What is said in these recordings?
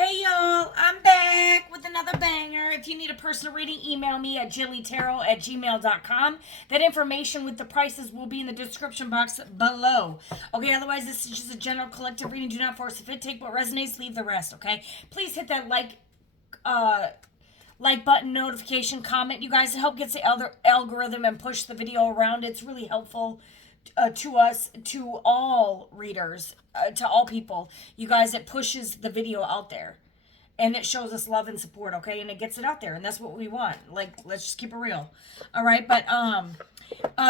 Hey y'all, I'm back with another banger. If you need a personal reading, email me at jillytarot@gmail.com. That information with the prices will be in the description box below. Okay, otherwise this is just a general collective reading. Do not force the fit. Take what resonates, leave the rest, okay? Please hit that like button, notification, comment. You guys, help get the algorithm and push the video around. It's really helpful to us, to all readers, to all people. You guys, it pushes the video out there. And it shows us love and support, okay? And it gets it out there. And that's what we want. Like, let's just keep it real. All right? But,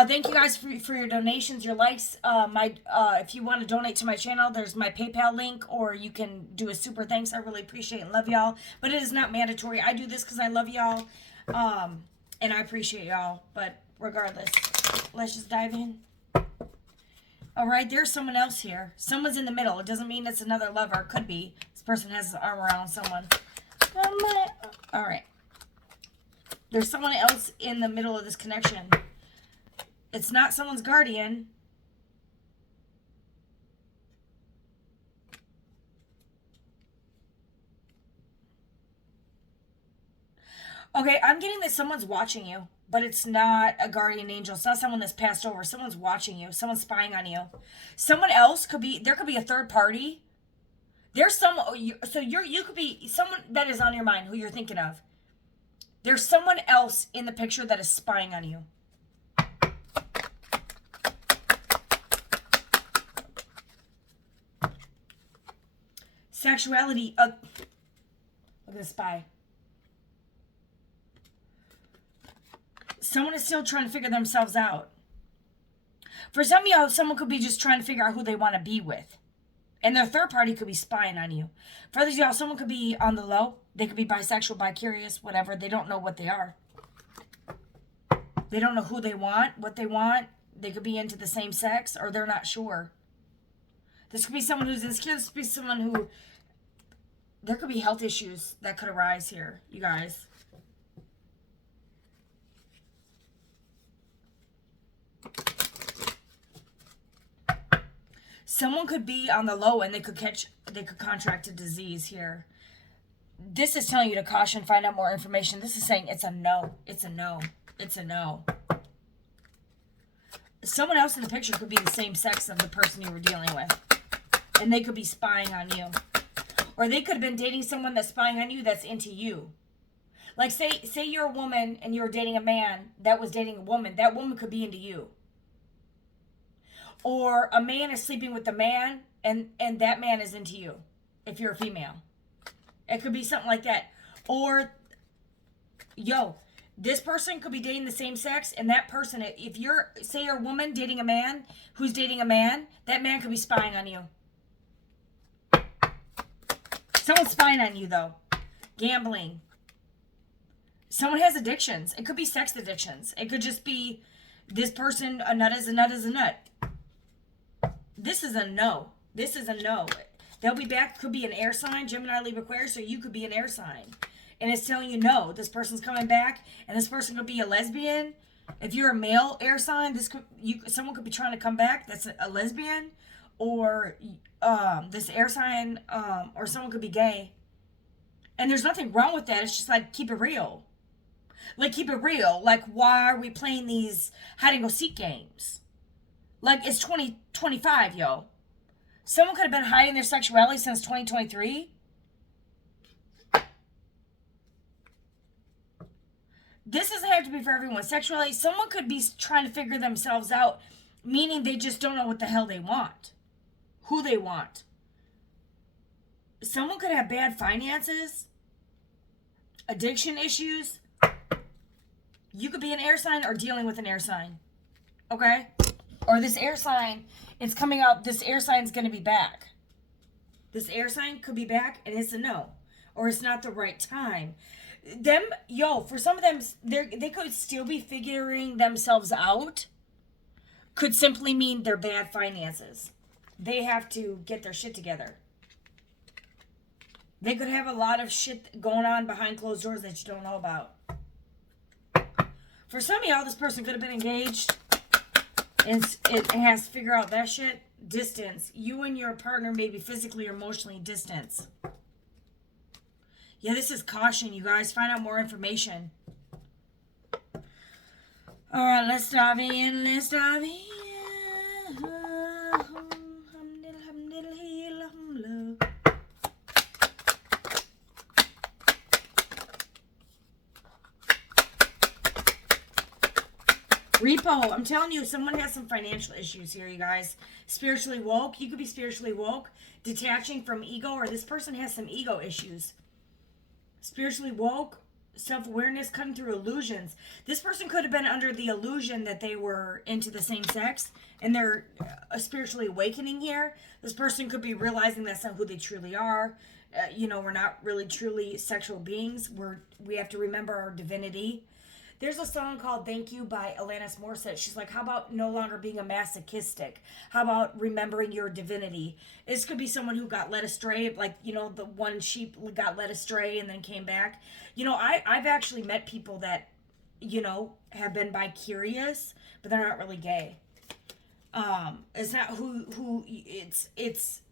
thank you guys for your donations, your likes. If you want to donate to my channel, there's my PayPal link, or you can do a super thanks. I really appreciate and love y'all. But it is not mandatory. I do this because I love y'all. And I appreciate y'all. But regardless, let's just dive in. All right, there's someone else here. Someone's in the middle. It doesn't mean it's another lover. It could be. This person has his arm around someone. All right. There's someone else in the middle of this connection. It's not someone's guardian. Okay, I'm getting that someone's watching you. But it's not a guardian angel. It's not someone that's passed over. Someone's watching you. Someone's spying on you. Someone else could be, there could be a third party. There's some, so you could be someone that is on your mind, who you're thinking of. There's someone else in the picture that is spying on you. Sexuality, look at the spy. Someone is still trying to figure themselves out. For some of y'all, someone could be just trying to figure out who they want to be with. And their third party could be spying on you. For others of y'all, someone could be on the low. They could be bisexual, bi-curious, whatever. They don't know what they are. They don't know who they want, what they want. They could be into the same sex, or they're not sure. This could be someone who's insecure. This could be someone who... There could be health issues that could arise here, you guys. Someone could be on the low and they could contract a disease here. This is telling you to caution, find out more information. This is saying it's a no. It's a no. It's a no. Someone else in the picture could be the same sex of the person you were dealing with. And they could be spying on you. Or they could have been dating someone that's spying on you that's into you. Like say you're a woman and you're dating a man that was dating a woman. That woman could be into you. Or a man is sleeping with the man, and that man is into you, if you're a female. It could be something like that. Or, this person could be dating the same sex, and that person, if you're, say you're a woman dating a man who's dating a man, that man could be spying on you. Someone's spying on you, though. Gambling. Someone has addictions. It could be sex addictions. It could just be this person, a nut is a nut is a nut. This is a no. This is a no. They'll be back. Could be an air sign, Gemini, Libra, Aquarius, or you could be an air sign. And it's telling you no. This person's coming back, and this person could be a lesbian. If you're a male air sign, someone could be trying to come back. That's a lesbian, or this air sign, or someone could be gay. And there's nothing wrong with that. It's just like, keep it real. Like, keep it real. Like, why are we playing these hide and go seek games? Like, it's 2025, yo. Someone could have been hiding their sexuality since 2023. This doesn't have to be for everyone. Sexuality, someone could be trying to figure themselves out, meaning they just don't know what the hell they want. Who they want. Someone could have bad finances, addiction issues. You could be an air sign or dealing with an air sign. Okay? Or this air sign, it's coming out, this air sign's going to be back. This air sign could be back, and it's a no. Or it's not the right time. For some of them, they could still be figuring themselves out. Could simply mean their bad finances. They have to get their shit together. They could have a lot of shit going on behind closed doors that you don't know about. For some of y'all, this person could have been engaged. It has to figure out that shit. Distance. You and your partner may be physically or emotionally distance. Yeah, this is caution, you guys. Find out more information. All right, let's dive in. Let's dive in. Repo, I'm telling you, someone has some financial issues here, you guys. Spiritually woke. You could be spiritually woke, detaching from ego, or this person has some ego issues. Spiritually woke, self-awareness, cutting through illusions. This person could have been under the illusion that they were into the same sex, and they're spiritually awakening here. This person could be realizing that's not who they truly are. We're not really truly sexual beings. We have to remember our divinity. There's a song called Thank You by Alanis Morissette. She's like, how about no longer being a masochistic? How about remembering your divinity? This could be someone who got led astray, like, the one sheep got led astray and then came back. I've actually met people that, have been bi-curious, but they're not really gay. It's not it's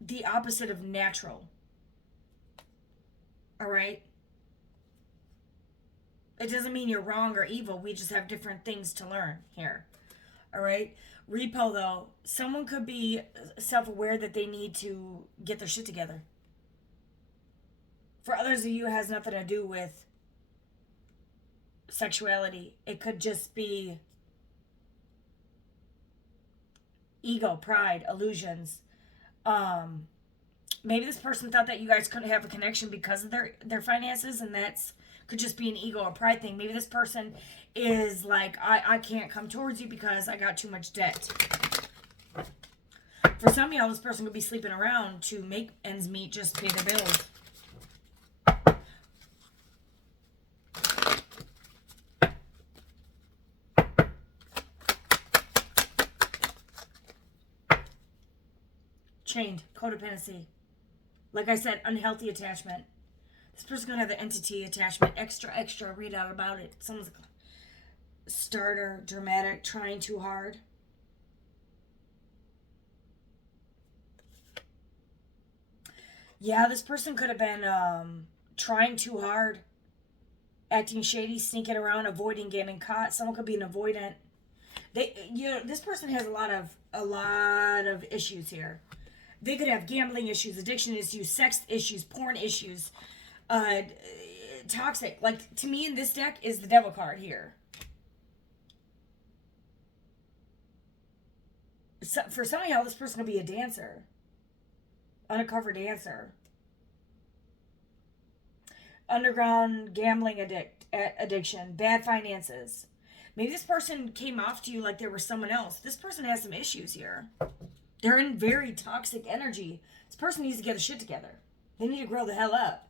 the opposite of natural. All right? It doesn't mean you're wrong or evil. We just have different things to learn here. All right? Repo, though, someone could be self-aware that they need to get their shit together. For others of you, it has nothing to do with sexuality. It could just be ego, pride, illusions. Maybe this person thought that you guys couldn't have a connection because of their finances, and that's could just be an ego or pride thing. Maybe this person is like, I can't come towards you because I got too much debt. For some of y'all, this person could be sleeping around to make ends meet, just to pay their bills. Chained, codependency. Like I said, unhealthy attachment. This person's going to have the entity attachment. Extra, read out about it. Someone's a starter, dramatic, trying too hard. Yeah, this person could have been trying too hard. Acting shady, sneaking around, avoiding getting caught. Someone could be an avoidant. This person has a lot of issues here. They could have gambling issues, addiction issues, sex issues, porn issues, toxic. Like, to me in this deck is the devil card here. So, for some of y'all, this person could be a dancer. Undercover dancer. Underground gambling addiction. Bad finances. Maybe this person came off to you like they were someone else. This person has some issues here. They're in very toxic energy. This person needs to get a shit together. They need to grow the hell up.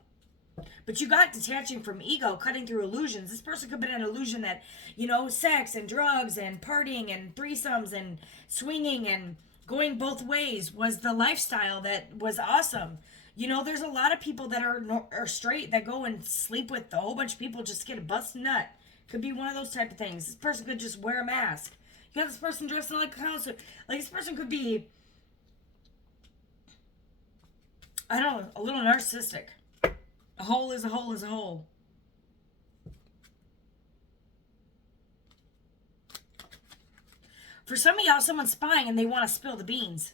But you got detaching from ego, cutting through illusions. This person could have been an illusion that, sex and drugs and partying and threesomes and swinging and going both ways was the lifestyle that was awesome. There's a lot of people that are straight that go and sleep with a whole bunch of people just to get a bust nut. Could be one of those type of things. This person could just wear a mask. You got this person dressing like a counselor. Like, this person could be, I don't know, a little narcissistic. A hole is a hole is a hole. For some of y'all, someone's spying and they want to spill the beans.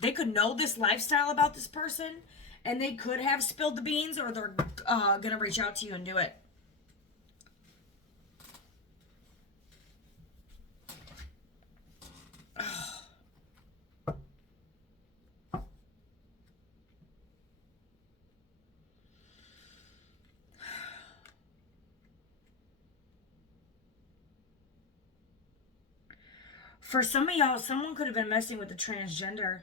They could know this lifestyle about this person, and they could have spilled the beans, or they're going to reach out to you and do it. For some of y'all, someone could have been messing with the transgender.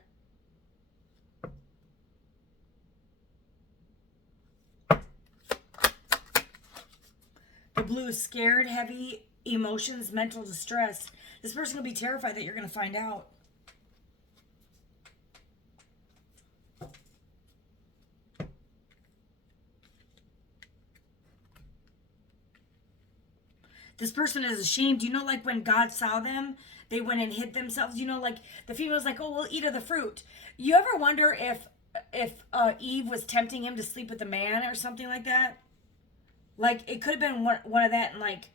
The blue is scared, heavy emotions, mental distress. This person could be terrified that you're going to find out. This person is ashamed. Like when God saw them, they went and hid themselves. Like the female's like, oh, we'll eat of the fruit. You ever wonder if Eve was tempting him to sleep with a man or something like that. Like, it could have been one of that, and like,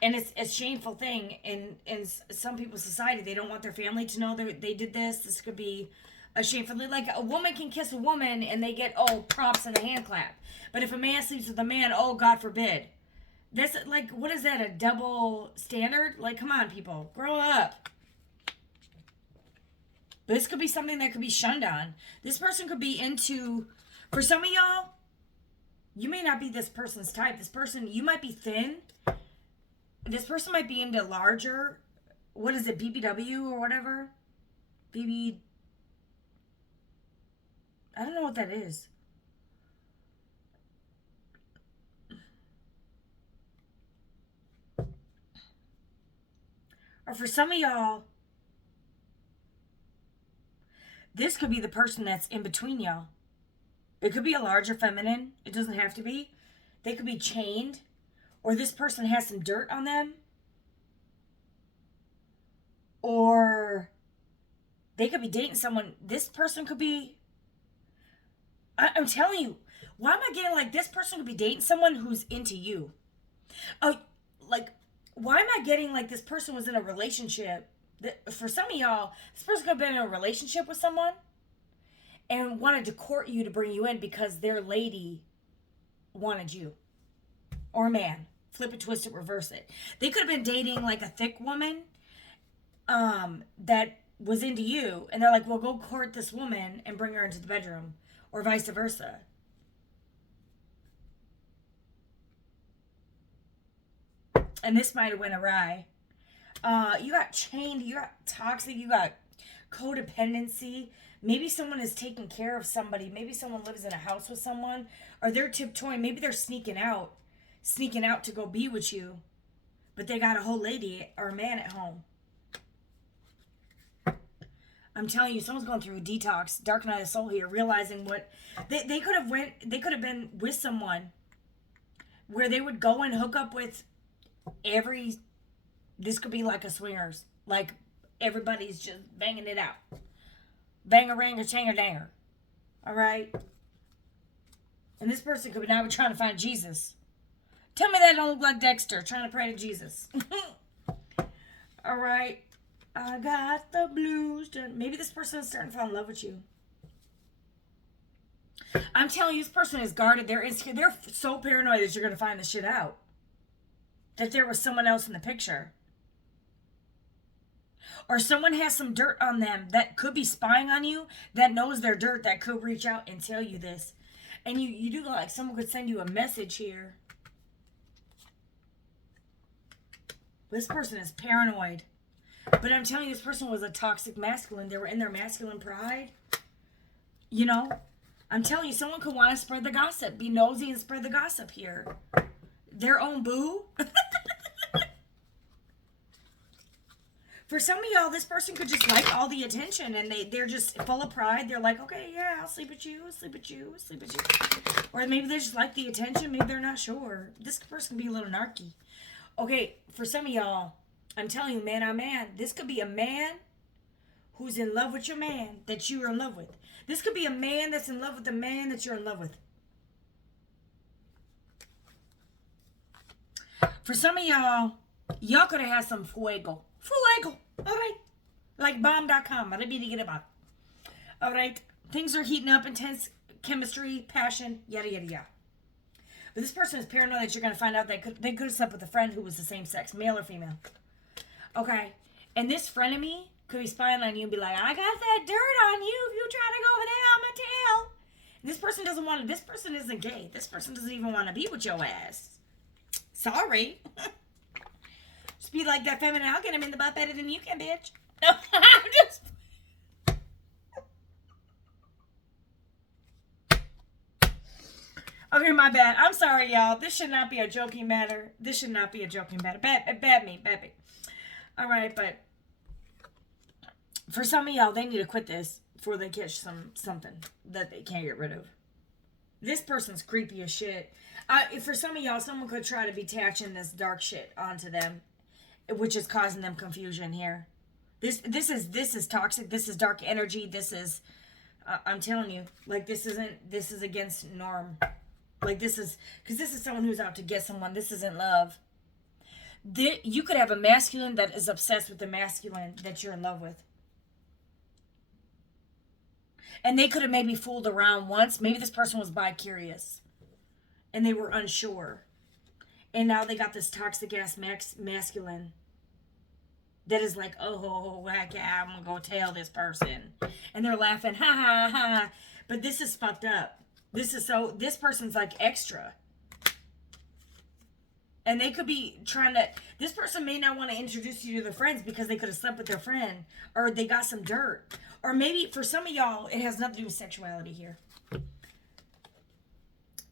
and it's a shameful thing in some people's society. They don't want their family to know they did this. This could be a shameful, like, a woman can kiss a woman and they get, oh, props and a hand clap. But if a man sleeps with a man, oh, God forbid. This, like, what is that, a double standard? Like, come on, people, grow up. But this could be something that could be shunned on. This person could be into, for some of y'all, you may not be this person's type. This person, you might be thin. This person might be into larger, what is it, BBW or whatever? I don't know what that is. Or for some of y'all, this could be the person that's in between y'all. It could be a larger feminine. It doesn't have to be. They could be chained. Or this person has some dirt on them. Or they could be dating someone. This person could be... I'm telling you. Why am I getting like this person could be dating someone who's into you? Like, why am I getting like this person was in a relationship? For some of y'all, this person could have been in a relationship with someone and wanted to court you to bring you in because their lady wanted you. Or a man. Flip it, twist it, reverse it. They could have been dating like a thick woman that was into you. And they're like, well, go court this woman and bring her into the bedroom. Or vice versa. And this might have went awry. You got chained, you got toxic, you got codependency. Maybe someone is taking care of somebody. Maybe someone lives in a house with someone. Or they're tiptoeing. Maybe they're sneaking out to go be with you. But they got a whole lady or a man at home. I'm telling you, someone's going through a detox, dark night of soul here, realizing what they could have been with someone where they would go and hook up with this could be like a swingers, like everybody's just banging it out. Bang-a-rang-a, chang-a-danger. All right? And this person could now be trying to find Jesus. Tell me that don't look like Dexter trying to pray to Jesus. All right? I got the blues. Maybe this person is starting to fall in love with you. I'm telling you, this person is guarded. They're insecure. They're so paranoid that you're going to find this shit out. That there was someone else in the picture. Or someone has some dirt on them that could be spying on you, that knows their dirt, that could reach out and tell you this. And you do like someone could send you a message here. This person is paranoid. But I'm telling you, this person was a toxic masculine. They were in their masculine pride. You know? I'm telling you, someone could want to spread the gossip. Be nosy and spread the gossip here. Their own boo. For some of y'all, this person could just like all the attention. And they're just full of pride. They're like, okay, yeah, I'll sleep with you. I'll sleep with you. I'll sleep with you. Or maybe they just like the attention. Maybe they're not sure. This person could be a little narky. Okay, for some of y'all, I'm telling you, man on man, this could be a man who's in love with your man that you are in love with. This could be a man that's in love with the man that you're in love with. For some of y'all could have had some fuego. Fuego, all right? Like bomb.com, all right? Things are heating up, intense chemistry, passion, yada, yada, yada. But this person is paranoid that you're going to find out they could have slept with a friend who was the same sex, male or female. Okay, and this frenemy could be spying on you and be like, I got that dirt on you. If you try to go over there, I'm going to tell. And this person doesn't want to, this person isn't gay. This person doesn't even want to be with your ass. Sorry. Just be like that feminine, I'll get him in the butt better than you can, bitch. No, I'm just... Okay, my bad. I'm sorry, y'all. This should not be a joking matter. Bad me. All right, but for some of y'all, they need to quit this before they catch something that they can't get rid of. This person's creepy as shit. For some of y'all, someone could try to be attaching this dark shit onto them, which is causing them confusion here. This is toxic. This is dark energy. This is I'm telling you, like this is against norm. Like this is because this is someone who's out to get someone. This isn't love. You could have a masculine that is obsessed with the masculine that you're in love with. And they could have maybe fooled around once. Maybe this person was bi-curious. And they were unsure. And now they got this toxic ass masculine that is like, oh, yeah, I'm going to go tell this person. And they're laughing, ha, ha, ha. But this is fucked up. This person's like extra. And they could be trying to, this person may not want to introduce you to their friends because they could have slept with their friend. Or they got some dirt. Or maybe for some of y'all, it has nothing to do with sexuality here.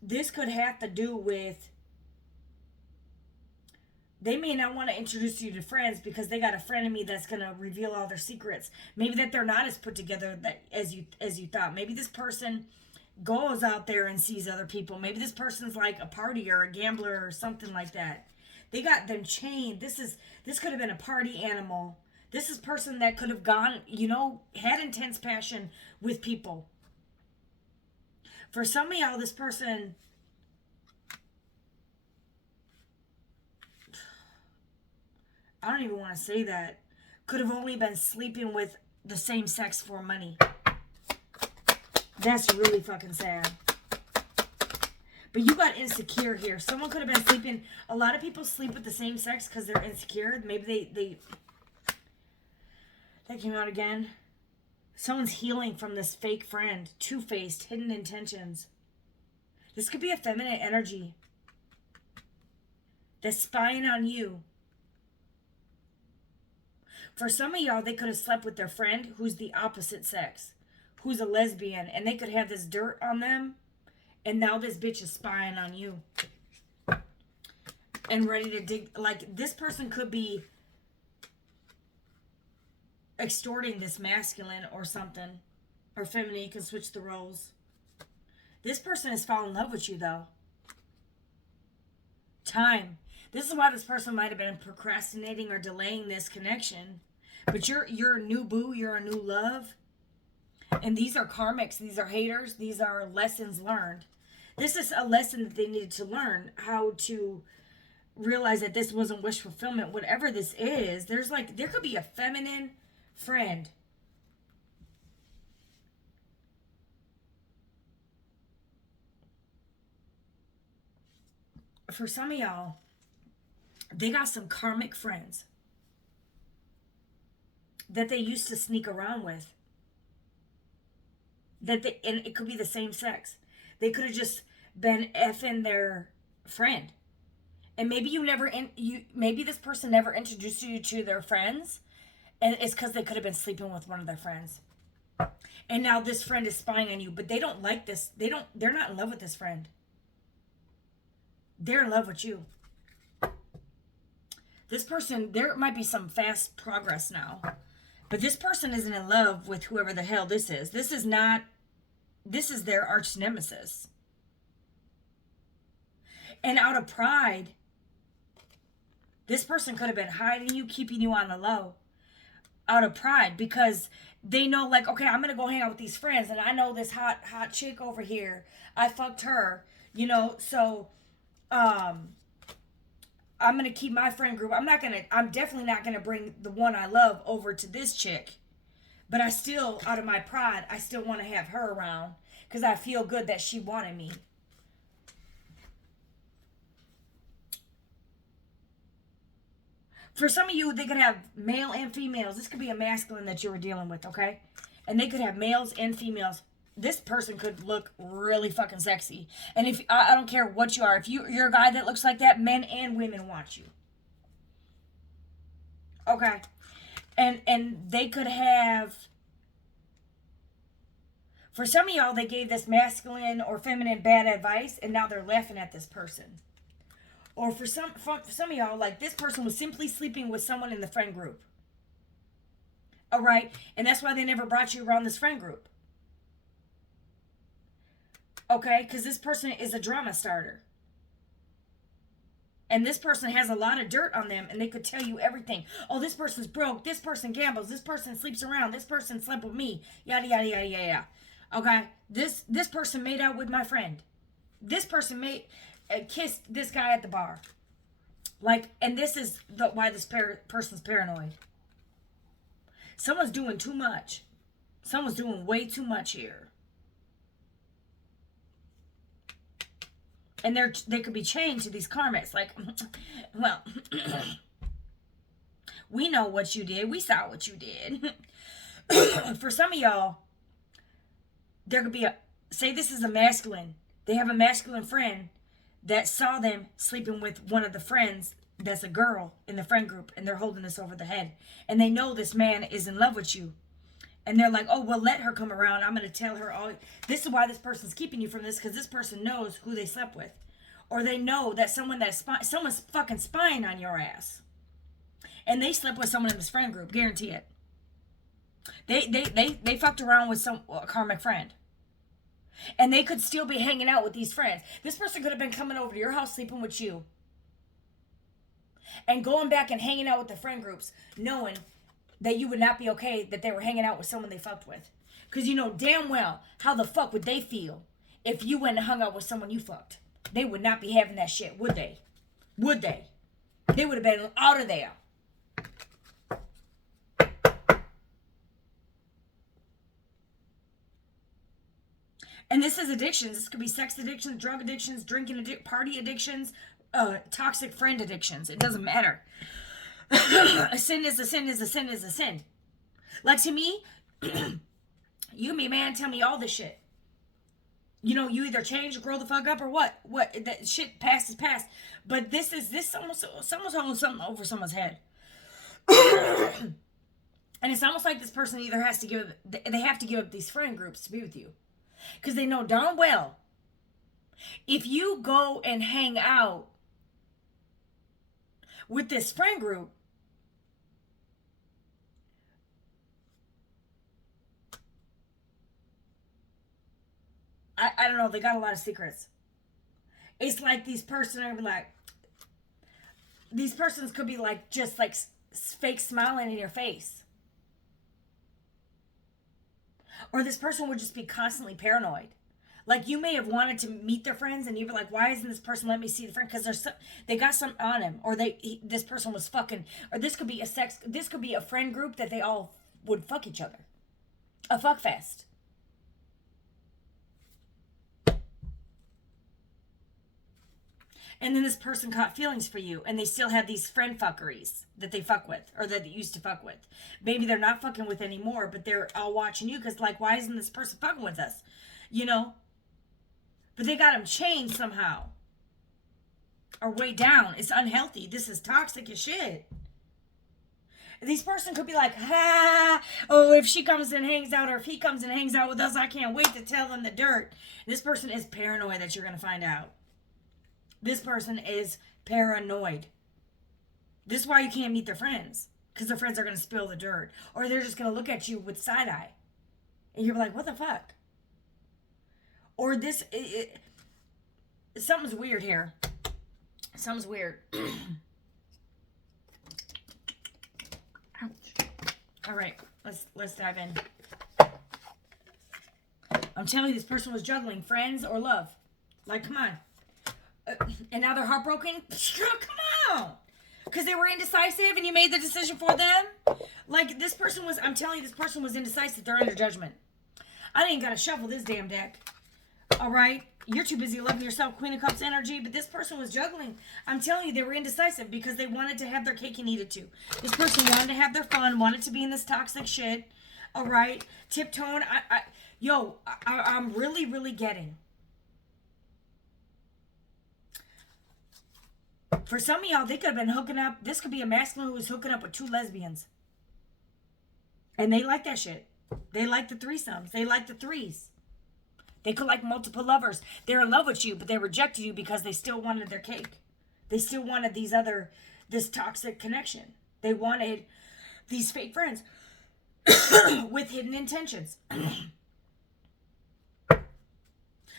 This could have to do with, they may not want to introduce you to friends because they got a frenemy that's going to reveal all their secrets. Maybe that they're not as put together as you thought. Maybe this person goes out there and sees other people. Maybe this person's like a partier or a gambler or something like that. They got them chained. This could have been a party animal. This is a person that could have gone, had intense passion with people. For some of y'all, this person, I don't even want to say that, could have only been sleeping with the same sex for money. That's really fucking sad. But you got insecure here. Someone could have been sleeping. A lot of people sleep with the same sex because they're insecure. Maybe they that came out again. Someone's healing from this fake friend. Two-faced, hidden intentions. This could be a feminine energy that's spying on you. For some of y'all, they could have slept with their friend who's the opposite sex, who's a lesbian, and they could have this dirt on them, and now this bitch is spying on you and ready to dig. Like, this person could be extorting this masculine or something, or feminine. You can switch the roles. This person has fallen in love with you, though. Time. This is why this person might have been procrastinating or delaying this connection. But you're a new boo. You're a new love. And these are karmics. These are haters. These are lessons learned. This is a lesson that they needed to learn. How to realize that this wasn't wish fulfillment. Whatever this is, there could be a feminine friend. For some of y'all, they got some karmic friends that they used to sneak around with. And it could be the same sex. They could have just been effing their friend. And maybe maybe this person never introduced you to their friends. And it's because they could have been sleeping with one of their friends. And now this friend is spying on you. But they don't like this. They're not in love with this friend. They're in love with you. This person, there might be some fast progress now. But this person isn't in love with whoever the hell this is. This is their arch nemesis. And out of pride, this person could have been hiding you, keeping you on the low. Out of pride, because they know, like, okay, I'm going to go hang out with these friends. And I know this hot chick over here. I fucked her, so I'm going to keep my friend group. I'm definitely not going to bring the one I love over to this chick. But I still, out of my pride, I still want to have her around because I feel good that she wanted me. For some of you, they could have male and females. This could be a masculine that you were dealing with, okay? And they could have males and females. This person could look really fucking sexy. And if I don't care what you are, if you're a guy that looks like that, men and women want you. Okay. And they could have, for some of y'all, they gave this masculine or feminine bad advice, and now they're laughing at this person. Or for some of y'all, like, this person was simply sleeping with someone in the friend group. All right? And that's why they never brought you around this friend group. Okay? Because this person is a drama starter. And this person has a lot of dirt on them, and they could tell you everything. Oh, this person's broke. This person gambles. This person sleeps around. This person slept with me. Yada, yada, yada, yada, yada. Okay? This person made out with my friend. This person kissed this guy at the bar. Like, and this is why this person's paranoid. Someone's doing too much. Someone's doing way too much here. And they could be chained to these karmics. Like, well, we know what you did. We saw what you did. For some of y'all, there could be say this is a masculine. They have a masculine friend that saw them sleeping with one of the friends that's a girl in the friend group, and they're holding this over the head. And they know this man is in love with you. And they're like, oh, well, let her come around. I'm going to tell her all. This is why this person's keeping you from this, because this person knows who they slept with. Or they know that someone's fucking spying on your ass. And they slept with someone in this friend group. Guarantee it. They fucked around with a karmic friend. And they could still be hanging out with these friends. This person could have been coming over to your house sleeping with you. And going back and hanging out with the friend groups, knowing that you would not be okay that they were hanging out with someone they fucked with. Because you know damn well how the fuck would they feel if you went and hung out with someone you fucked. They would not be having that shit, would they? Would they? They would have been out of there. And this is addictions. This could be sex addictions, drug addictions, drinking, party addictions, toxic friend addictions. It doesn't matter. A sin is a sin is a sin is a sin. Like to me, you can be a man, tell me all this shit. You know, you either change or grow the fuck up or what? What? That shit past is past. But this almost someone's holding something over someone's head. And it's almost like this person either has to they have to give up these friend groups to be with you. Because they know darn well, if you go and hang out with this friend group, I don't know, they got a lot of secrets. It's like these persons could be like, just like fake smiling in your face. Or this person would just be constantly paranoid. Like you may have wanted to meet their friends and you'd be like, why isn't this person letting me see the friend? Because they got something on him. Or this person was fucking, or this could be a friend group that they all would fuck each other. A fuck fest. And then this person caught feelings for you, and they still have these friend fuckeries that they fuck with, or that they used to fuck with. Maybe they're not fucking with anymore, but they're all watching you, because like, why isn't this person fucking with us? You know? But they got them chained somehow. Or way down. It's unhealthy. This is toxic as shit. These person could be like, oh, if she comes and hangs out, or if he comes and hangs out with us, I can't wait to tell them the dirt. This person is paranoid that you're going to find out. This person is paranoid. This is why you can't meet their friends. Because their friends are going to spill the dirt. Or they're just going to look at you with side eye. And you're like, what the fuck? Or something's weird here. Something's weird. Ouch. All right, let's dive in. I'm telling you, this person was juggling friends or love. Like, come on. And now they're heartbroken? Come on! Because they were indecisive and you made the decision for them? Like, this person was, I'm telling you, this person was indecisive. They're under judgment. I ain't got to shuffle this damn deck. Alright? You're too busy loving yourself, Queen of Cups energy, but this person was juggling. I'm telling you, they were indecisive because they wanted to have their cake and eat it too. This person wanted to have their fun, wanted to be in this toxic shit. Alright? Tiptoeing. I'm really, really getting. For some of y'all, they could have been hooking up. This could be a masculine who was hooking up with two lesbians. And they like that shit. They like the threesomes. They like the threes. They could like multiple lovers. They're in love with you, but they rejected you because they still wanted their cake. They still wanted this toxic connection. They wanted these fake friends with hidden intentions.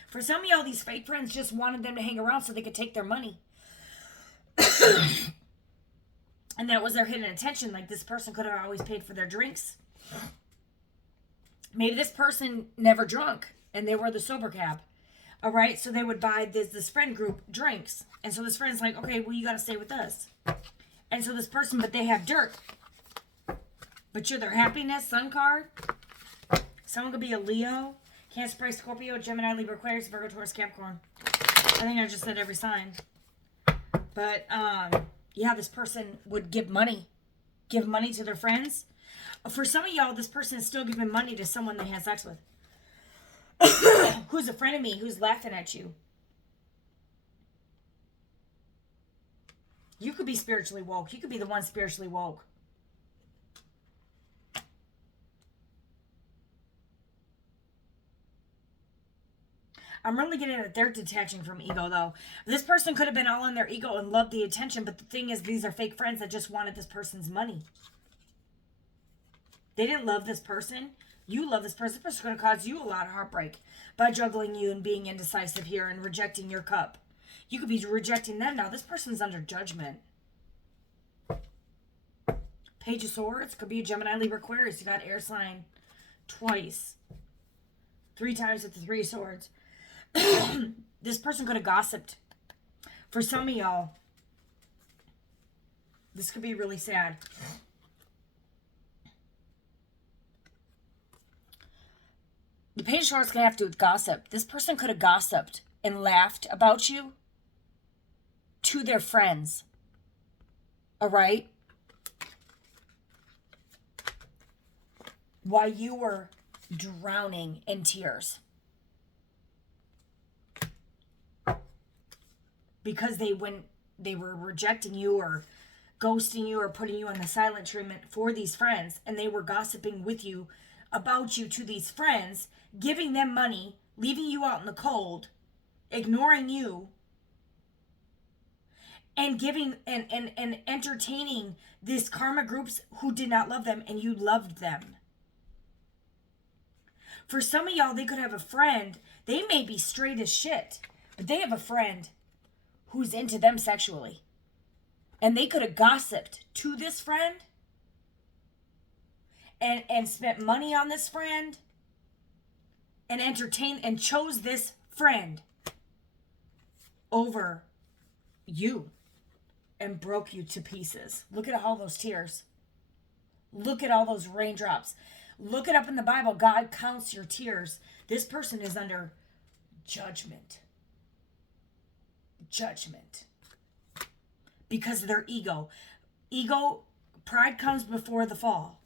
For some of y'all, these fake friends just wanted them to hang around so they could take their money. And that was their hidden intention. Like, this person could have always paid for their drinks. Maybe this person never drunk and they were the sober cab. All right, so they would buy this friend group drinks. And so this friend's like, okay, well, you got to stay with us. And so this person, but they have dirt. But you're their happiness, sun card. Someone could be a Leo, Cancer, Pisces, Scorpio, Gemini, Libra, Aquarius, Virgo, Taurus, Capricorn. I think I just said every sign. But, yeah, this person would give money to their friends. For some of y'all, this person is still giving money to someone they had sex with. Who's a friend of me, who's laughing at you. You could be spiritually woke. You could be the one spiritually woke. I'm really getting that they're detaching from ego, though. This person could have been all in their ego and loved the attention, but the thing is, these are fake friends that just wanted this person's money. They didn't love this person. You love this person. This person could have caused you a lot of heartbreak by juggling you and being indecisive here and rejecting your cup. You could be rejecting them now. This person's under judgment. Page of Swords. Could be a Gemini, Libra, Aquarius. You got air sign twice. 3 times with the 3 of Swords. This person could have gossiped. For some of y'all, this could be really sad. The Page of Swords can have to do with gossip. This person could have gossiped and laughed about you to their friends. All right? While you were drowning in tears. Because they were rejecting you or ghosting you or putting you on the silent treatment for these friends, and they were gossiping with you about you to these friends, giving them money, leaving you out in the cold, ignoring you, and giving and entertaining these karma groups who did not love them, and you loved them. For some of y'all, they could have a friend. They may be straight as shit, but they have a friend who's into them sexually. And they could have gossiped to this friend and spent money on this friend and entertained and chose this friend over you and broke you to pieces. Look at all those tears. Look at all those raindrops. Look it up in the Bible. God counts your tears. This person is under judgment. Judgment. Because of their ego. Pride comes before the fall.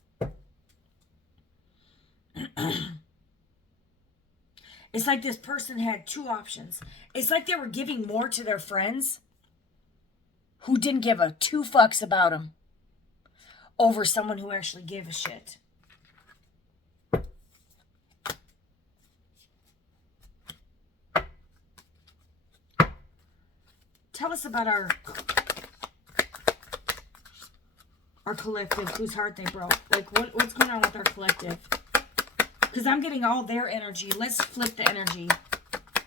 It's like this person had 2 options. It's like they were giving more to their friends who didn't give a 2 fucks about them over someone who actually gave a shit. Tell us about our collective, whose heart they broke. Like, what's going on with our collective? Because I'm getting all their energy. Let's flip the energy.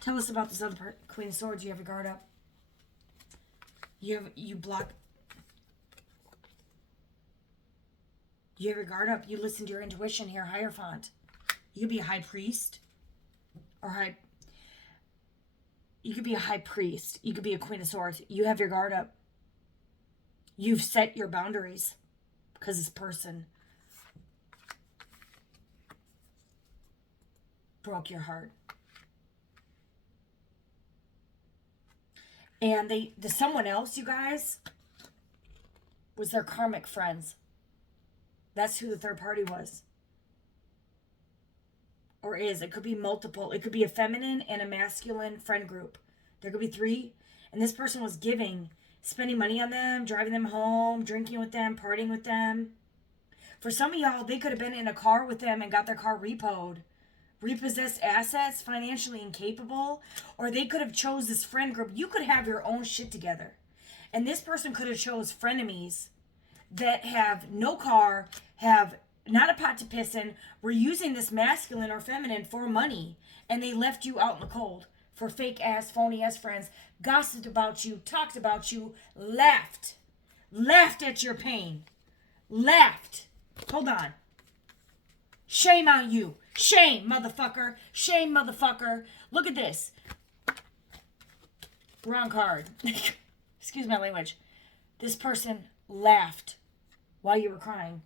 Tell us about this other part. Queen of Swords, you have your guard up. You block. You have your guard up. You listen to your intuition here, Hierophant. You could be a high priest. You could be a high priest. You could be a Queen of Swords. You have your guard up. You've set your boundaries. Because this person broke your heart. And the someone else, you guys, was their karmic friends. That's who the third party was. Or is. It could be multiple. It could be a feminine and a masculine friend group. There could be 3. And this person was spending money on them, driving them home, drinking with them, partying with them. For some of y'all, they could have been in a car with them and got their car repoed. Repossessed assets, financially incapable. Or they could have chose this friend group. You could have your own shit together. And this person could have chose frenemies that have no car, have not a pot to piss in, were using this masculine or feminine for money. And they left you out in the cold for fake ass, phony ass friends, gossiped about you, talked about you, laughed at your pain, laughed. Hold on. Shame on you. Shame, motherfucker. Shame, motherfucker. Look at this. Wrong card. Excuse my language. This person laughed while you were crying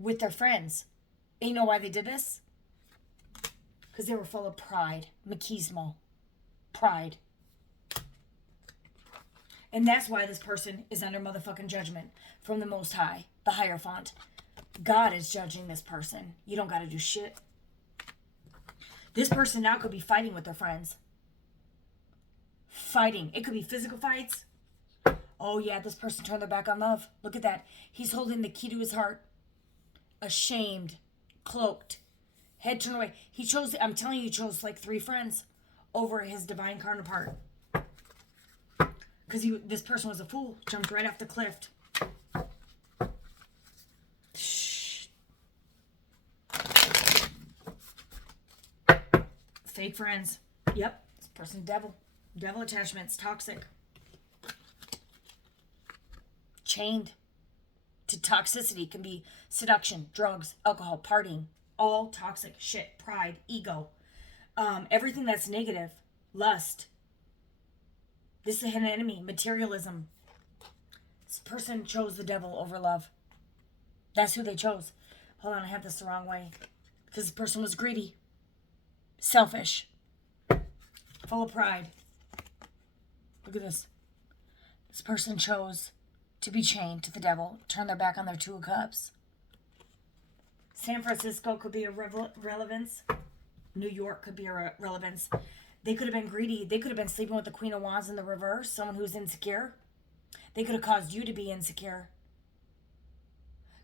with their friends. And you know why they did this? Because they were full of pride. Machismo. Pride. And that's why this person is under motherfucking judgment from the Most High, the higher font. God is judging this person. You don't got to do shit. This person now could be fighting with their friends. Fighting. It could be physical fights. Oh yeah, this person turned their back on love. Look at that. He's holding the key to his heart. Ashamed. Cloaked. Head turned away. He chose, I'm telling you, he chose like 3 friends over his divine counterpart. Because this person was a fool. Jumped right off the cliff. Shh. Fake friends. Yep. This person, devil. Devil attachments. Toxic. Chained to toxicity. Can be seduction, drugs, alcohol, partying. All toxic shit. Pride, ego. Everything that's negative. Lust. This is a hidden enemy. Materialism. This person chose the devil over love. That's who they chose. Hold on, I have this the wrong way. Because this person was greedy. Selfish. Full of pride. Look at this. This person chose to be chained to the devil. Turn their back on their 2 of Cups. San Francisco could be a relevance. New York could be a relevance. They could have been greedy. They could have been sleeping with the Queen of Wands in the reverse. Someone who's insecure. They could have caused you to be insecure.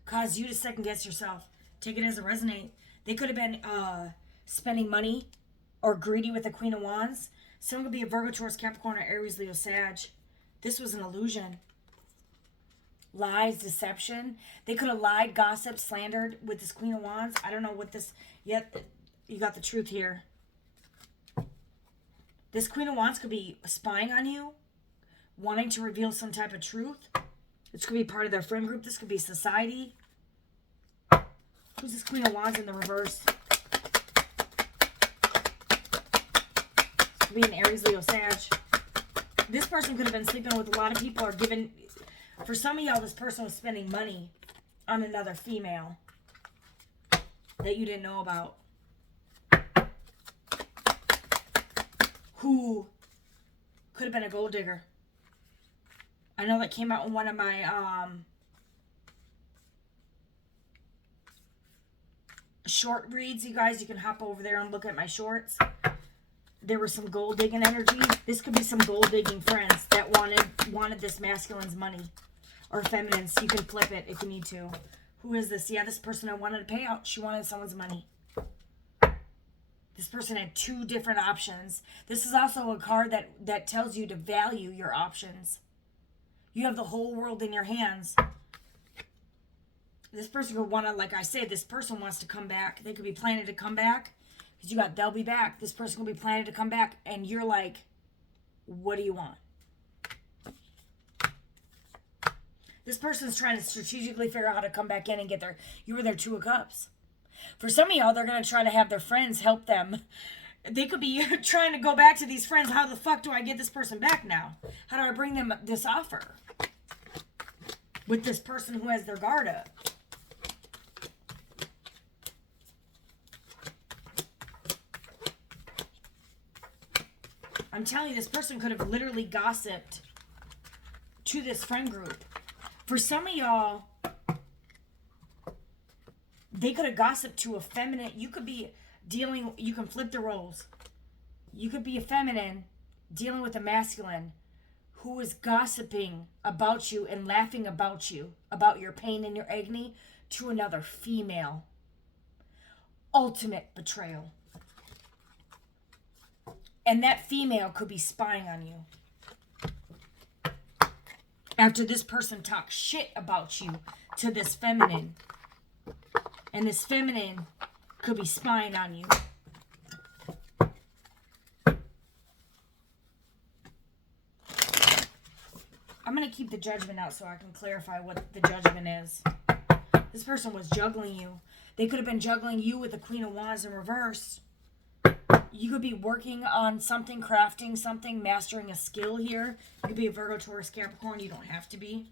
Caused you to second guess yourself. Take it as a resonate. They could have been spending money or greedy with the Queen of Wands. Someone could be a Virgo, Taurus, Capricorn, or Aries, Leo, Sag. This was an illusion. Lies, deception. They could have lied, gossiped, slandered with this Queen of Wands. I don't know what this... Yet, you got the truth here. This Queen of Wands could be spying on you, wanting to reveal some type of truth. This could be part of their friend group. This could be society. Who's this Queen of Wands in the reverse? Could be an Aries, Leo, Sag. This person could have been sleeping with a lot of people or given... For some of y'all, this person was spending money on another female that you didn't know about. Who could have been a gold digger. I know that came out in one of my short reads, you guys. You can hop over there and look at my shorts. There was some gold digging energy. This could be some gold digging friends that wanted this masculine's money. Or feminine. You can flip it if you need to. Who is this? Yeah, this person I wanted a payout. She wanted someone's money. This person had 2 different options. This is also a card that tells you to value your options. You have the whole world in your hands. This person could want to, like I said, this person wants to come back. They could be planning to come back. Because you got, they'll be back. This person could be planning to come back. And you're like, what do you want? This person's trying to strategically figure out how to come back in and get you were their 2 of Cups. For some of y'all, they're going to try to have their friends help them. They could be trying to go back to these friends. How the fuck do I get this person back now? How do I bring them this offer? With this person who has their guard up. I'm telling you, this person could have literally gossiped to this friend group. For some of y'all, they could have gossiped to a feminine. You could be dealing, you can flip the roles. You could be a feminine dealing with a masculine who is gossiping about you and laughing about you, about your pain and your agony, to another female. Ultimate betrayal. And that female could be spying on you. After this person talks shit about you to this feminine. And this feminine could be spying on you. going to keep the Judgment out so I can clarify what the Judgment is. This person was juggling you. They could have been juggling you with the Queen of Wands in reverse. You could be working on something, crafting something, mastering a skill here. You could be a Virgo, Taurus, Capricorn. You don't have to be.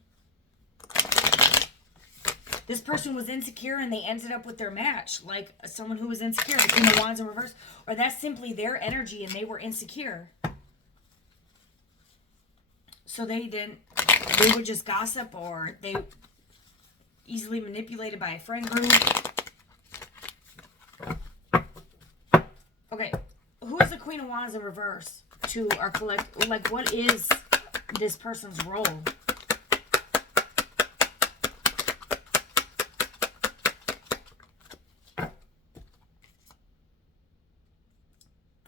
This person was insecure and they ended up with their match. Like someone who was insecure, the Queen of Wands in reverse. Or that's simply their energy and they were insecure. So they would just gossip, or they easily manipulated by a friend group. Okay, who is the Queen of Wands in reverse to our collect? Like, what is this person's role?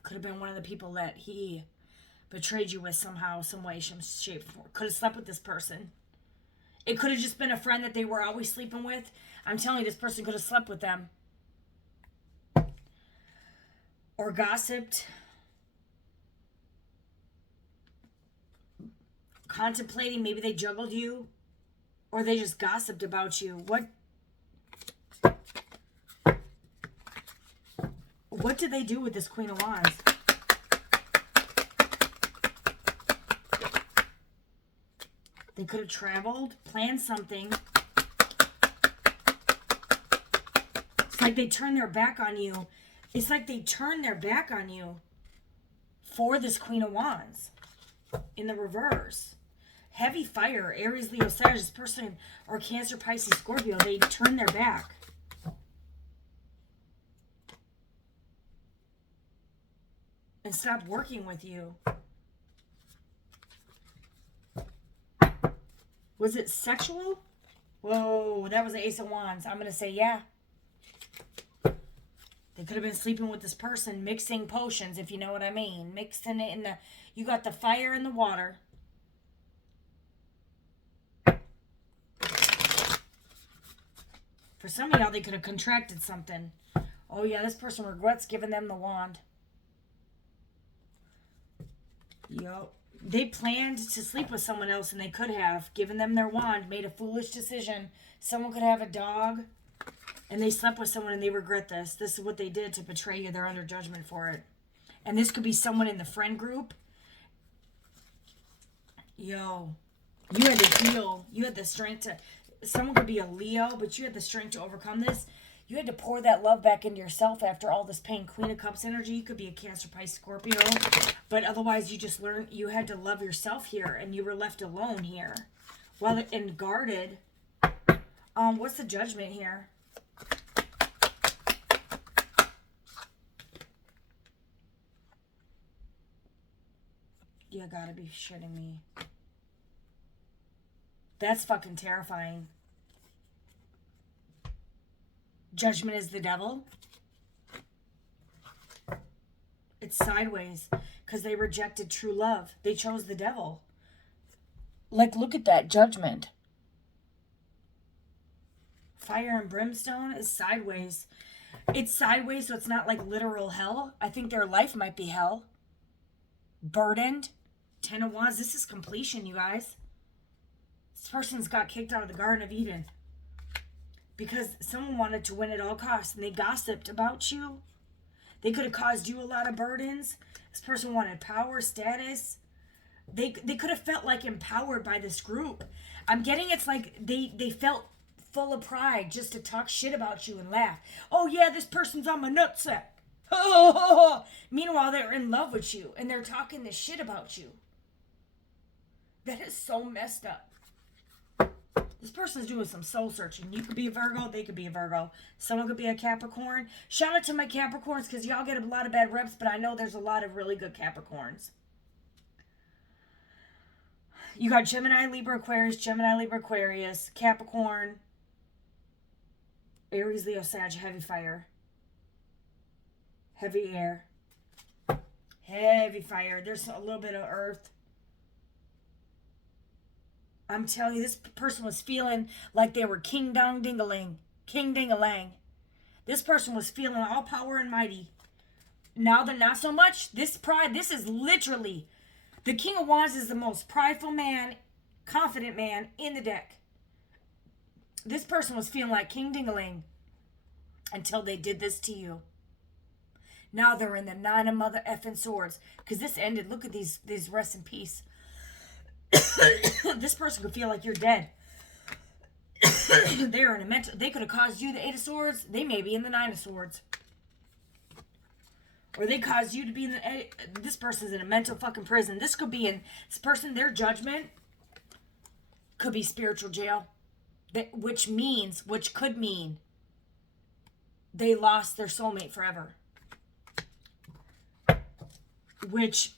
Could have been one of the people that he betrayed you with somehow, some way, some shape. Could have slept with this person. It could have just been a friend that they were always sleeping with. I'm telling you, this person could have slept with them. Or gossiped. Contemplating, maybe they juggled you. Or they just gossiped about you. What did they do with this Queen of Wands? They could have traveled, planned something. It's like they turned their back on you. It's like they turned their back on you for this Queen of Wands in the reverse. Heavy fire, Aries, Leo, Sagittarius, person, or Cancer, Pisces, Scorpio. They turned their back. And stopped working with you. Was it sexual? Whoa, that was the Ace of Wands. I'm going to say yeah. They could have been sleeping with this person, mixing potions, if you know what I mean. Mixing it in the... You got the fire and the water. For some of y'all, they could have contracted something. Oh yeah, this person regrets giving them the wand. Yup. They planned to sleep with someone else and they could have given them their wand, made a foolish decision. Someone could have a dog and they slept with someone and they regret this. This is what they did to betray you. They're under judgment for it. And this could be someone in the friend group. Yo, you had to heal. You had the strength to... Someone could be a Leo, but you had the strength to overcome this. You had to pour that love back into yourself after all this pain. Queen of Cups energy. You could be a Cancer, Pisces, Scorpio. But otherwise, you just learned you had to love yourself here. And you were left alone here. Well, and guarded. What's the Judgment here? You gotta be shitting me. That's fucking terrifying. Judgment is the devil. It's sideways because they rejected true love. They chose the devil. Like, look at that Judgment. Fire and brimstone is sideways. It's sideways, so it's not like literal hell. I think their life might be hell. Burdened. 10 of Wands. This is completion, you guys. This person's got kicked out of the Garden of Eden. Because someone wanted to win at all costs and they gossiped about you. They could have caused you a lot of burdens. This person wanted power, status. They could have felt like empowered by this group. I'm getting it's like they felt full of pride just to talk shit about you and laugh. Oh yeah, this person's on my nutsack. Meanwhile, they're in love with you and they're talking this shit about you. That is so messed up. This person's doing some soul searching. You could be a Virgo. They could be a Virgo. Someone could be a Capricorn. Shout out to my Capricorns because y'all get a lot of bad reps, but I know there's a lot of really good Capricorns. You got Gemini, Libra, Aquarius, Capricorn, Aries, Leo, Sag, heavy fire. Heavy air. Heavy fire. There's a little bit of earth. I'm telling you, this person was feeling like they were king dong dingaling. King dingalang. This person was feeling all power and mighty. Now that not so much. This pride, this is literally... The King of Wands is the most prideful man confident man in the deck. This person was feeling like King Dingaling until they did this to you. Now they're in the 9 of mother effing swords. Because this ended. Look at these rest in peace. This person could feel like you're dead. They're in a mental. They could have caused you the 8 of swords. They may be in the 9 of swords. Or they caused you to be in the... This person's in a mental fucking prison. This could be in... This person, their judgment could be spiritual jail. Which could mean they lost their soulmate forever. Which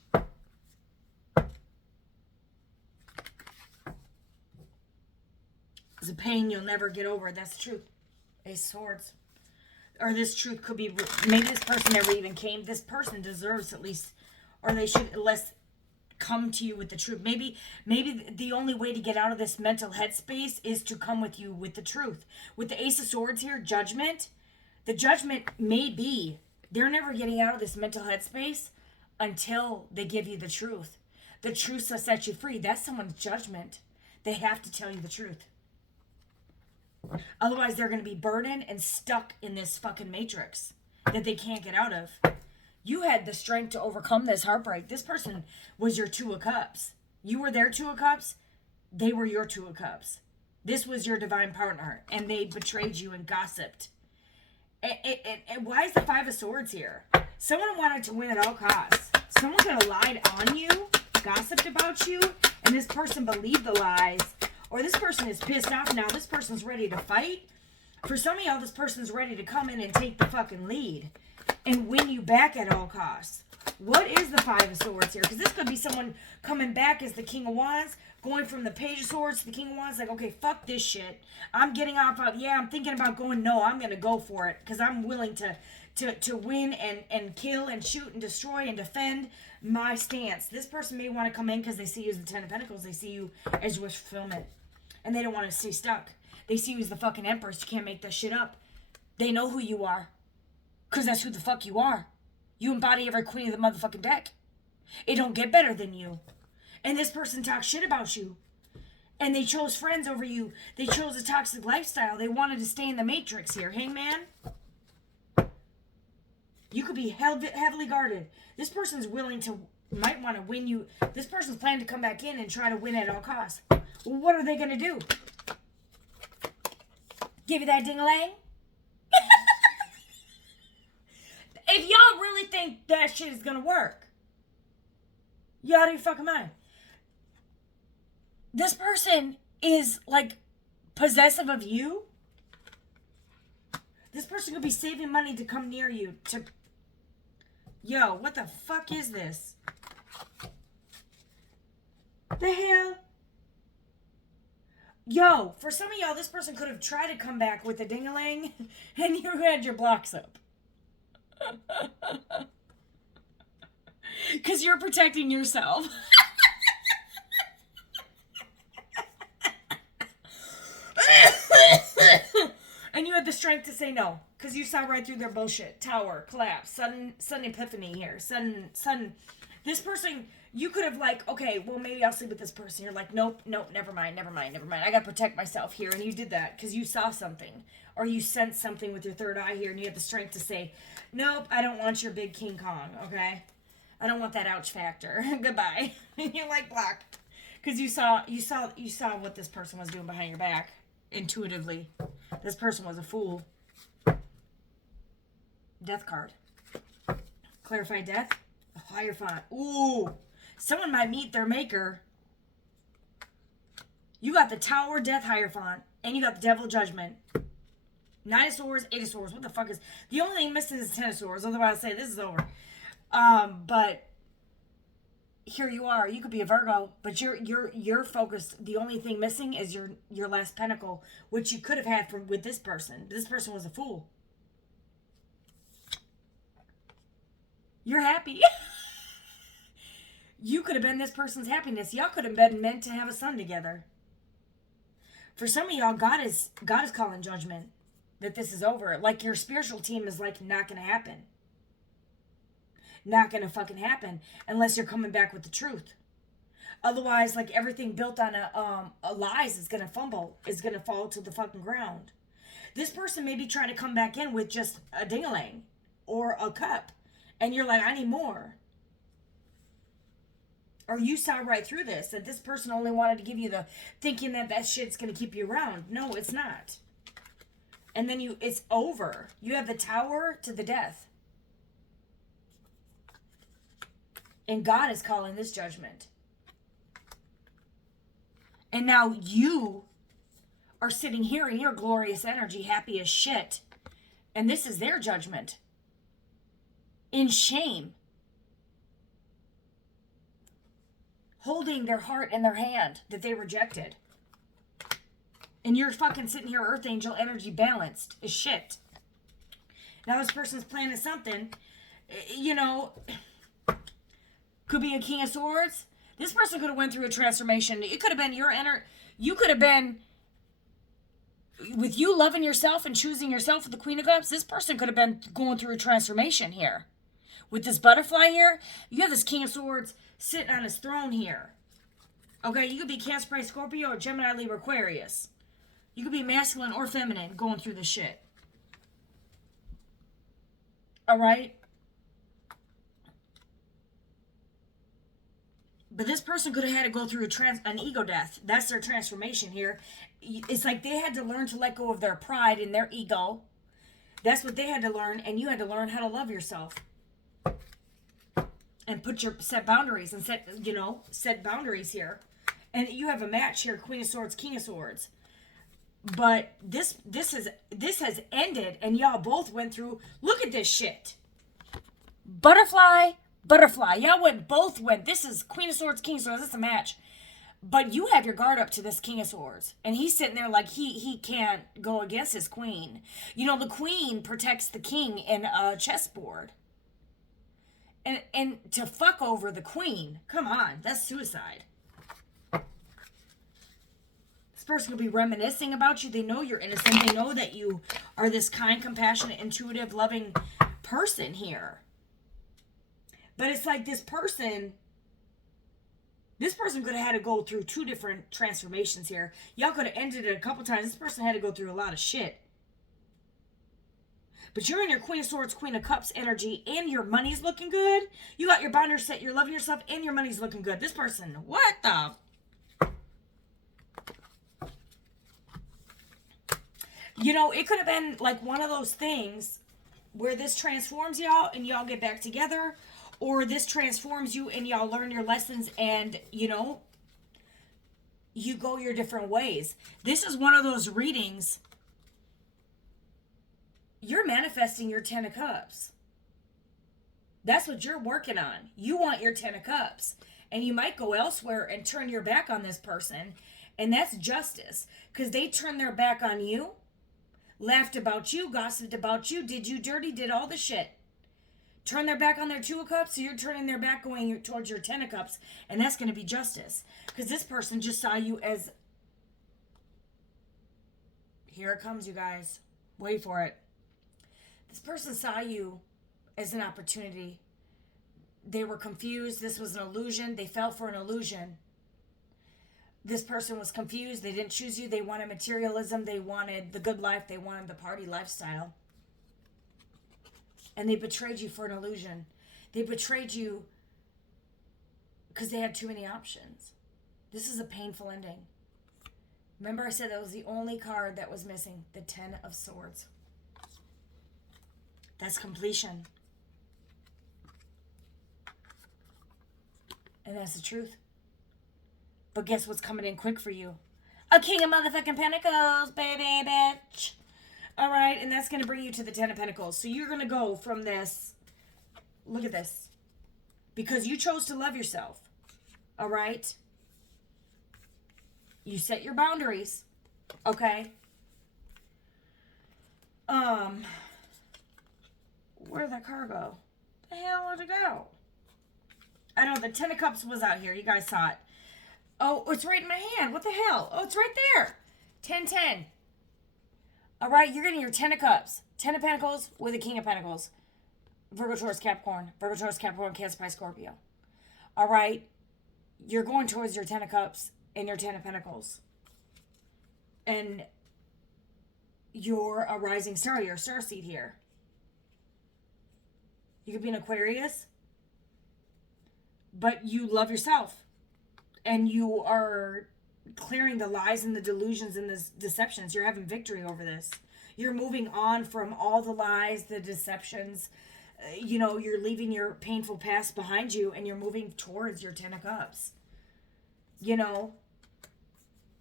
is a pain you'll never get over. That's the truth. Ace of Swords. Or this truth could be, maybe this person never even came. This person deserves at least, or they should at least come to you with the truth. Maybe the only way to get out of this mental headspace is to come with you with the truth. With the Ace of Swords here, judgment. The judgment may be they're never getting out of this mental headspace until they give you the truth. The truth will set you free. That's someone's judgment. They have to tell you the truth. Otherwise, they're going to be burdened and stuck in this fucking matrix that they can't get out of. You had the strength to overcome this heartbreak. This person was your 2 of Cups. You were their 2 of Cups. They were your 2 of Cups. This was your divine partner, and they betrayed you and gossiped. And why is the 5 of Swords here? Someone wanted to win at all costs. Someone could have lied on you, gossiped about you, and this person believed the lies. Or this person is pissed off now. This person's ready to fight. For some of y'all, this person's ready to come in and take the fucking lead and win you back at all costs. What is the 5 of Swords here? Because this could be someone coming back as the King of Wands, going from the Page of Swords to the King of Wands. Like, okay, fuck this shit. I'm getting off of, I'm thinking about going, no, I'm going to go for it. Because I'm willing to win and kill and shoot and destroy and defend my stance. This person may want to come in because they see you as the 10 of Pentacles. They see you as your wish fulfillment. And they don't want to stay stuck. They see you as the fucking Empress. You can't make that shit up. They know who you are. Because that's who the fuck you are. You embody every queen of the motherfucking deck. It don't get better than you. And this person talks shit about you. And they chose friends over you. They chose a toxic lifestyle. They wanted to stay in the matrix here. Hangman. You could be heavily guarded. This person's willing to, might want to win you. This person's planning to come back in and try to win at all costs. Well, what are they going to do? Give you that ding-a-lang? If y'all really think that shit is going to work, y'all out of your fucking mind. This person is, like, possessive of you. This person could be saving money to come near you. Yo, what the fuck is this? The hell? Yo, for some of y'all, this person could have tried to come back with a ding-a-lang, and you had your blocks up. Because you're protecting yourself. And you had the strength to say no. Because you saw right through their bullshit. Tower, collapse, sudden epiphany here. Sudden. This person, you could have like, okay, well, maybe I'll sleep with this person. You're like, nope, never mind. I got to protect myself here. And you did that because you saw something. Or you sensed something with your third eye here. And you had the strength to say, nope, I don't want your big King Kong, okay? I don't want that ouch factor. Goodbye. You're like, block. Because you saw what this person was doing behind your back. Intuitively. This person was a fool. Death card. Clarified death. A Hierophant. Ooh. Someone might meet their maker. You got the Tower, Death, Hierophant. And you got the Devil, Judgment. 9 of Swords, 8 of Swords. What the fuck is... The only thing missing is 10 of Swords. Otherwise, I'd say this is over. But... Here you are. You could be a Virgo, but you're focused. The only thing missing is your last pentacle, which you could have had with this person. This person was a fool. You're happy. You could have been this person's happiness. Y'all could have been meant to have a son together. For some of y'all, God is calling judgment that this is over. Like your spiritual team is like not gonna happen. Not gonna fucking happen unless you're coming back with the truth. Otherwise, like everything built on a lies is gonna fumble, is gonna fall to the fucking ground. This person may be trying to come back in with just a ding-a-ling or a cup, and you're like, I need more. Or you saw right through this, that this person only wanted to give you the thinking that that shit's gonna keep you around. No, it's not. And then it's over. You have the Tower to the death. And God is calling this judgment. And now you are sitting here in your glorious energy, happy as shit. And this is their judgment. In shame. Holding their heart in their hand that they rejected. And you're fucking sitting here, Earth Angel energy balanced as shit. Now this person's planning something, you know, could be a King of Swords. This person could have went through a transformation. It could have been you could have been, with you loving yourself and choosing yourself with the Queen of Cups, this person could have been going through a transformation here. With this butterfly here, you have this King of Swords sitting on his throne here. Okay, you could be Cancer, Pisces, Scorpio, or Gemini, Libra, Aquarius. You could be masculine or feminine going through this shit. Alright? But this person could have had to go through an ego death. That's their transformation here. It's like they had to learn to let go of their pride and their ego. That's what they had to learn, and you had to learn how to love yourself. And set boundaries and set boundaries here. And you have a match here, Queen of Swords, King of Swords. But this has ended, and y'all both went through. Look at this shit. Butterfly. Y'all both went. This is Queen of Swords, King of Swords. This is a match. But you have your guard up to this King of Swords. And he's sitting there like he can't go against his queen. You know, the queen protects the king in a chessboard. And to fuck over the queen, come on, that's suicide. This person could be reminiscing about you. They know you're innocent. They know that you are this kind, compassionate, intuitive, loving person here. But it's like this person could have had to go through 2 different transformations here. Y'all could have ended it a couple times. This person had to go through a lot of shit. But you're in your Queen of Swords, Queen of Cups energy, and your money's looking good. You got your boundaries set, you're loving yourself, and your money's looking good. This person, what the? You know, it could have been like one of those things where this transforms y'all and y'all get back together, or this transforms you and y'all learn your lessons and, you know, you go your different ways. This is one of those readings. You're manifesting your 10 of Cups. That's what you're working on. You want your 10 of Cups. And you might go elsewhere and turn your back on this person. And that's justice. Because they turned their back on you, laughed about you, gossiped about you, did you dirty, did all the shit. Turn their back on their 2 of Cups, so you're turning their back going towards your 10 of Cups. And that's going to be justice. Because this person just saw you as... Here it comes, you guys. Wait for it. This person saw you as an opportunity. They were confused. This was an illusion. They fell for an illusion. This person was confused. They didn't choose you. They wanted materialism. They wanted the good life. They wanted the party lifestyle. And they betrayed you for an illusion. They betrayed you because they had too many options. This is a painful ending. Remember I said that was the only card that was missing. The 10 of Swords. That's completion. And that's the truth. But guess what's coming in quick for you? A King of motherfucking Pentacles, baby, bitch. All right, and that's going to bring you to the 10 of Pentacles. So you're going to go from this. Look at this. Because you chose to love yourself. All right? You set your boundaries. Okay? Where'd that car go? The hell did it go? I know the 10 of Cups was out here. You guys saw it. Oh, it's right in my hand. What the hell? Oh, it's right there. 10. All right, you're getting your 10 of Cups. 10 of Pentacles with a King of Pentacles. Virgo, Taurus, Capricorn. Virgo, Taurus, Capricorn, Cancer, Pisces, Scorpio. All right. you're going towards your Ten of Cups and your Ten of Pentacles. And you're a rising star. You're a starseed here. You could be an Aquarius. But you love yourself. And you are clearing the lies and the delusions and the deceptions. You're having victory over this. You're moving on from all the lies, the deceptions. You're leaving your painful past behind you and you're moving towards your Ten of Cups.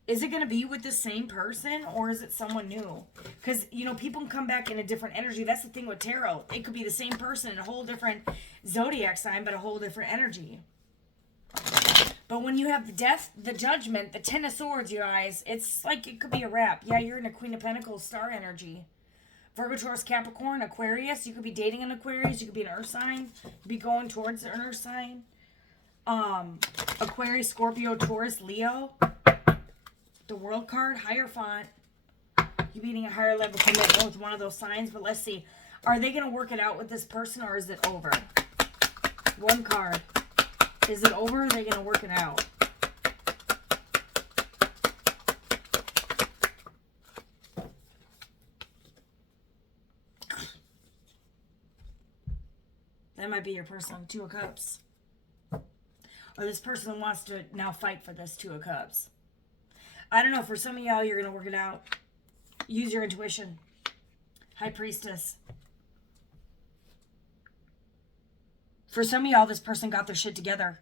Is it going to be with the same person or is it someone new? Because, people can come back in a different energy. That's the thing with tarot. It could be the same person in a whole different zodiac sign, but a whole different energy. But when you have the death, the judgment, the Ten of Swords, you guys, it's like it could be a wrap. Yeah, you're in a Queen of Pentacles star energy. Virgo, Taurus, Capricorn, Aquarius. You could be dating an Aquarius. You could be an earth sign. You could be going towards an earth sign. Aquarius, Scorpio, Taurus, Leo. The World card, Hierophant. You beating a higher level commitment with one of those signs. But let's see. Are they going to work it out with this person or is it over? One card. Is it over or are they going to work it out? That might be your person, Two of Cups. Or this person wants to now fight for this Two of Cups. I don't know. For some of y'all, you're going to work it out. Use your intuition. High Priestess. For some of y'all, this person got their shit together.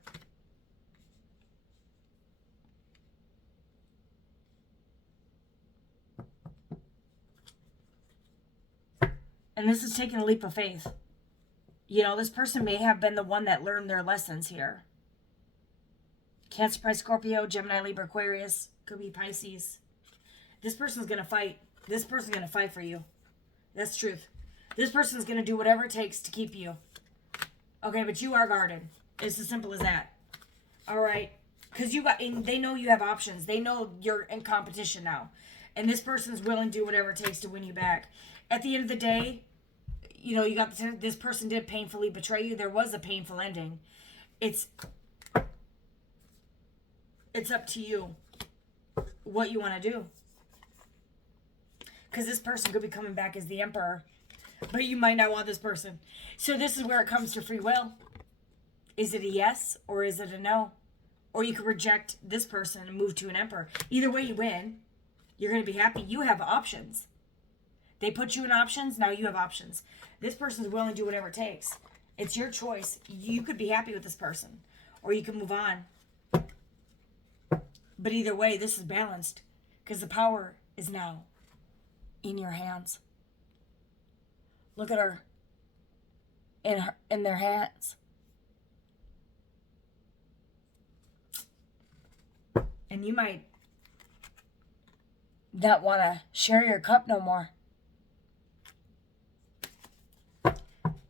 And this is taking a leap of faith. This person may have been the one that learned their lessons here. Cancer, Pisces, Scorpio, Gemini, Libra, Aquarius. Could be Pisces. This person's going to fight. This person's going to fight for you. That's truth. This person's going to do whatever it takes to keep you. Okay, but you are guarded. It's as simple as that. All right? Because they know you have options. They know you're in competition now. And this person's willing to do whatever it takes to win you back. At the end of the day, you got this person did painfully betray you. There was a painful ending. It's up to you what you want to do. Because this person could be coming back as the Emperor. But you might not want this person. So this is where it comes to free will. Is it a yes or is it a no? Or you could reject this person and move to an Emperor. Either way you win. You're going to be happy. You have options. They put you in options. Now you have options. This person's willing to do whatever it takes. It's your choice. You could be happy with this person. Or you can move on. But either way, this is balanced. Because the power is now in your hands. Look at her. In their hands. And you might not want to share your cup no more.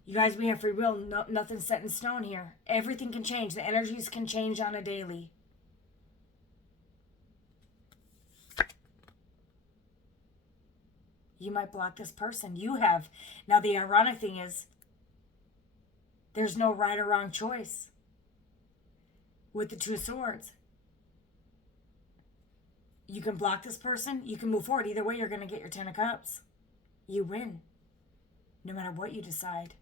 You guys, we have free will. Nothing's set in stone here. Everything can change. The energies can change on a daily. You might block this person. You have. Now, the ironic thing is, there's no right or wrong choice with the Two of Swords. You can block this person. You can move forward. Either way, you're going to get your Ten of Cups. You win. No matter what you decide.